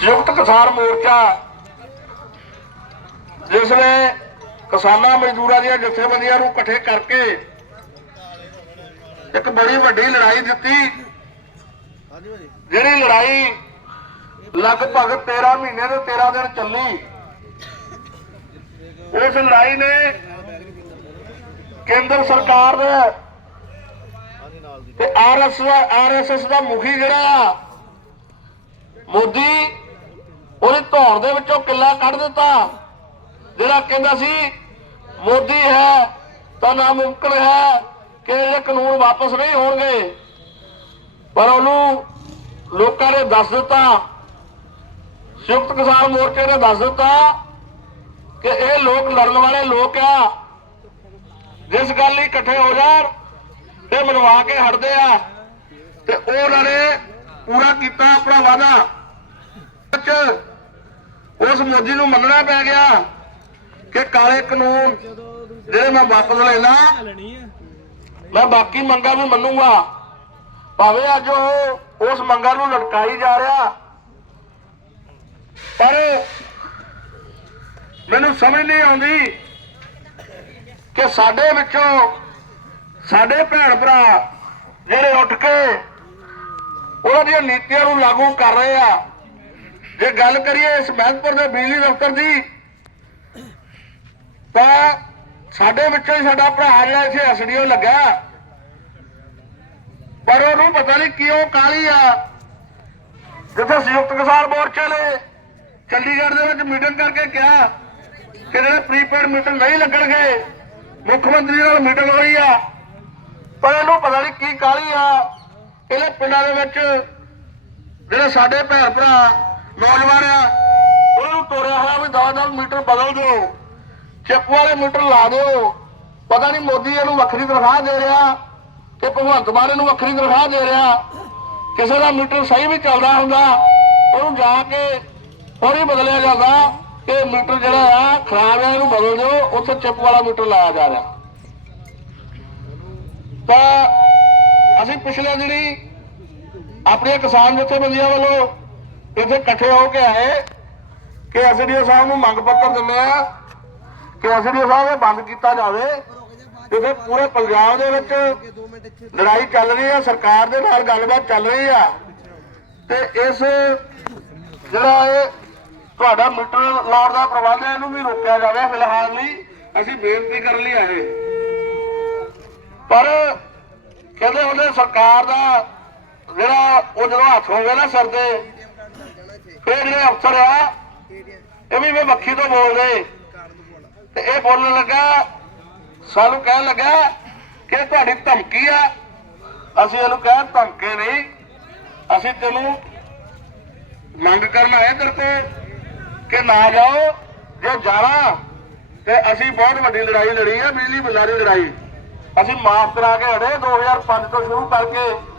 ਸੰਯੁਕਤ ਕਿਸਾਨ ਮੋਰਚਾ, ਜਿਸ ਨੇ ਕਿਸਾਨਾਂ ਮਜ਼ਦੂਰਾਂ ਦੀਆਂ ਜਥੇਬੰਦੀਆਂ ਨੂੰ ਇਕੱਠੇ ਕਰਕੇ ਇੱਕ ਬੜੀ ਵੱਡੀ ਲੜਾਈ ਦਿੱਤੀ, ਜਿਹੜੀ ਲੜਾਈ ਲਗਭਗ 13 ਮਹੀਨੇ ਤੇ 13 ਦਿਨ ਚੱਲੀ। ਉਸ ਲੜਾਈ ਨੇ ਕੇਂਦਰ ਸਰਕਾਰ ਦੇ ਤੇ ਆਰਐਸ ਆਰਐਸਐਸ ਦਾ ਮੁਖੀ ਜਿਹੜਾ ਆ, ਮੋਦੀ ਉਹਨੇ ਧੌਣ ਦੇ ਵਿੱਚੋਂ ਕਿੱਲਾ ਕੱਢ ਦਿੱਤਾ। ਜਿਹੜਾ ਕਹਿੰਦਾ ਸੀ, ਮੋਦੀ ਹੈ ਤਾਂ ਨਾਮੁਮਕਿਨ ਹੈ ਕਿ ਇਹ ਕਾਨੂੰਨ ਵਾਪਸ ਨਹੀਂ ਹੋਣਗੇ। ਪਰ ਉਹਨੂੰ ਲੋਕਾਂ ਨੇ ਦੱਸ ਦਿੱਤਾ, ਸੰਯੁਕਤ ਕਿਸਾਨ ਮੋਰਚੇ ਨੇ ਦੱਸ ਦਿੱਤਾ ਕਿ ਇਹ ਲੋਕ ਲੜਨ ਵਾਲੇ ਲੋਕ ਆ, ਜਿਸ ਗੱਲ ਲਈ ਇਕੱਠੇ ਹੋ ਜਾਣ ਤੇ ਮਨਵਾ ਕੇ ਹਟਦੇ ਆ। ਤੇ ਉਹਨਾਂ ਨੇ ਪੂਰਾ ਕੀਤਾ ਆਪਣਾ ਵਾਅਦਾ। ਵਿੱਚ ਉਸ ਮੋਦੀ ਨੂੰ ਮੰਨਣਾ ਪੈ ਗਿਆ ਕਿ ਕਾਲੇ ਕਾਨੂੰਨ ਜਿਹੜੇ ਮੈਂ ਵਾਪਸ ਲੈਣਾ ਮੈਂ ਬਾਕੀ ਮੰਗਾਂ ਵੀ ਮੰਨੂਗਾ। ਭਾਵੇਂ ਅੱਜ ਉਹ ਉਸ ਮੰਗਾਂ ਨੂੰ ਲਟਕਾਈ ਜਾ ਰਿਹਾ। ਪਰ ਮੈਨੂੰ ਸਮਝ ਨਹੀਂ ਆਉਂਦੀ ਕਿ ਸਾਡੇ ਵਿੱਚੋਂ ਸਾਡੇ ਭੈਣ ਭਰਾ ਜਿਹੜੇ ਉੱਠ ਕੇ ਉਹਨਾਂ ਦੀਆਂ ਨੀਤੀਆਂ ਨੂੰ ਲਾਗੂ ਕਰ ਰਹੇ ਆ। ਜੇ ਗੱਲ ਕਰੀਏ ਇਸ ਮਹਿਤਪੁਰ ਦੇ ਬਿਜਲੀ ਦਫ਼ਤਰ ਦੀ, ਤਾਂ ਸਾਡੇ ਵਿੱਚੋਂ ਹੀ ਸਾਡਾ ਭਰਾ ਜਿਹੜਾ ਇੱਥੇ ਐਸਡੀਓ ਲੱਗਾ ਪਰ ਉਹਨੂੰ ਪਤਾ ਨਹੀਂ ਕਿਉਂ ਕਾਲੀ ਆ। ਜਿੱਥੇ ਸੰਯੁਕਤ ਕਿਸਾਨ ਮੋਰਚੇ ਨੇ ਚੰਡੀਗੜ੍ਹ ਦੇ ਵਿੱਚ ਮੀਟਿੰਗ ਕਰਕੇ ਕਿਹਾ ਕਿ ਜਿਹੜੇ ਪ੍ਰੀਪੇਡ ਮੀਟਰ ਨਹੀਂ ਲੱਗਣਗੇ, ਮੁੱਖ ਮੰਤਰੀ ਨਾਲ ਮੀਟਿੰਗ ਹੋਈ ਆ। ਪਰ ਇਹਨੂੰ ਪਤਾ ਨਹੀਂ ਕੀ ਕਾਲੀ ਆ। ਇਹਦੇ ਪਿੰਡਾਂ ਦੇ ਵਿੱਚ ਜਿਹੜੇ ਸਾਡੇ ਭੈਣ ਭਰਾ ਨੌਜਵਾਨ ਆ। ਉਹਨਾਂ ਨੂੰ ਤੋਰਿਆ ਹੋਇਆ ਵੀ ਦਵਾ ਦਵਾ ਮੀਟਰ ਬਦਲ ਦਿਓ। ਚਿੱਪ ਵਾਲੇ ਮੀਟਰ ਲਾ ਦਿਓ। ਪਤਾ ਨਹੀਂ ਮੋਦੀ ਇਹਨੂੰ ਵੱਖਰੀ ਤਨਖਾਹ ਦੇ ਰਿਹਾ ਕਿ ਭਗਵੰਤ ਮਾਨ ਇਹਨੂੰ ਵੱਖਰੀ ਤਨਖਾਹ ਦੇ ਰਿਹਾ। ਕਿਸੇ ਦਾ ਮੀਟਰ ਸਹੀ ਵੀ ਚੱਲਦਾ ਹੁੰਦਾ, ਉਹਨੂੰ ਜਾ ਕੇ ਥੋੜੀ ਬਦਲਿਆ ਜਾਂਦਾ ਕਿ ਮੀਟਰ ਜਿਹੜਾ ਆ, ਖਰਾਬ ਹੈ ਇਹਨੂੰ ਬਦਲ ਦਿਓ। ਉੱਥੇ ਚਿੱਪ ਵਾਲਾ ਮੀਟਰ ਲਾਇਆ ਜਾ ਰਿਹਾ। ਤਾਂ ਅਸੀਂ ਪਿਛਲੇ ਦਿਨੀ ਆਪਣੇ ਕਿਸਾਨ ਜਥੇਬੰਦੀਆਂ ਵੱਲੋਂ ਇੱਥੇ ਇਕੱਠੇ ਹੋ ਕੇ ਆਏ ਕਿ ਐਸਡੀਓ ਸਾਹਿਬ ਨੂੰ ਮੰਗ ਪੱਤਰ ਦਿੰਦੇ ਆ ਕਿ ਐਸਡੀਓ ਸਾਹਿਬ ਇਹ ਬੰਦ ਕੀਤਾ ਜਾਵੇ ਕਿਉਂਕਿ ਪੂਰੇ ਪੰਜਾਬ ਦੇ ਵਿੱਚ ਲੜਾਈ ਚੱਲ ਰਹੀ ਹੈ ਸਰਕਾਰ ਦੇ ਨਾਲ ਗੱਲਬਾਤ ਚੱਲ ਰਹੀ ਆ। ਤੇ ਇਸ ਜਿਹੜਾ ਇਹ ਤੁਹਾਡਾ ਮੀਟਰ ਲਾਉਣ ਦਾ ਪ੍ਰਬੰਧ ਹੈ, ਇਹਨੂੰ ਵੀ ਰੋਕਿਆ ਜਾਵੇ ਫਿਲਹਾਲ ਲਈ। ਅਸੀਂ ਬੇਨਤੀ ਕਰਨ ਲਈ ਆਏ। ਪਰ ਕਹਿੰਦੇ ਉਹਨੇ ਸਰਕਾਰ ਦਾ ਜਿਹੜਾ ਉਹ ਜਦੋਂ ਹੱਥ ਹੋ ਗਿਆ ਨਾ ਸਰ ਤੇ ਫਿਰ ਜਿਹੜੇ ਅਫਸਰ ਆ। ਇਹ ਵੀ ਵੇ ਮੱਖੀ ਤੋਂ ਬੋਲਦੇ। ਤੇ ਇਹ ਬੋਲਣ ਲੱਗਾ, ਸਾਨੂੰ ਕਹਿਣ ਲੱਗਾ ਕਿ ਤੁਹਾਡੀ ਧਮਕੀ ਆ। ਅਸੀਂ ਇਹਨੂੰ ਕਹਿ ਧਮਕੇ ਨਹੀਂ। ਅਸੀਂ ਤੈਨੂੰ ਮੰਗ ਕਰਨ ਆਏ ਤੇਰੇ ਕੋਲ ਕਿ ਨਾ ਜਾਓ, ਜੇ ਜਾਣਾ, ਤੇ ਅਸੀਂ ਬਹੁਤ ਵੱਡੀ ਲੜਾਈ ਲੜੀ ਆ, ਬਿਜਲੀ ਬਿੱਲਾਂ ਦੀ ਲੜਾਈ। ਅਸੀਂ ਮਾਫ ਕਰਾ ਕੇ ਹੜੇ 2005 ਤੋਂ ਸ਼ੁਰੂ ਕਰਕੇ